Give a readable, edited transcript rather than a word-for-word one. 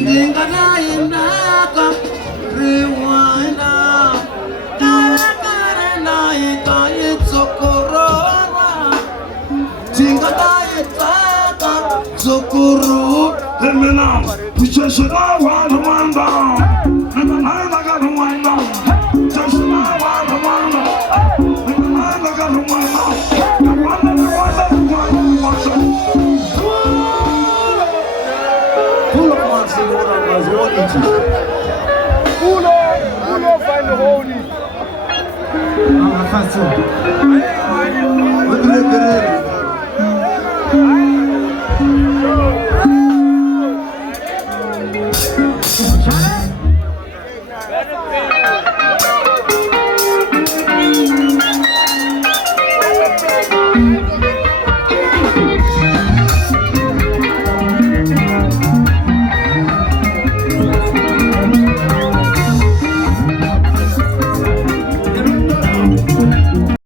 Ndinganayinaka riwana Karekare Tingatayitaka Zokuru Emina, Pucheshina Wanda, Emanaga Wanda, Cheshina Wanda, Emanaga Wanda, Pull up one, see what I was wanting to. Pull up, find the hole. I'm a fast one.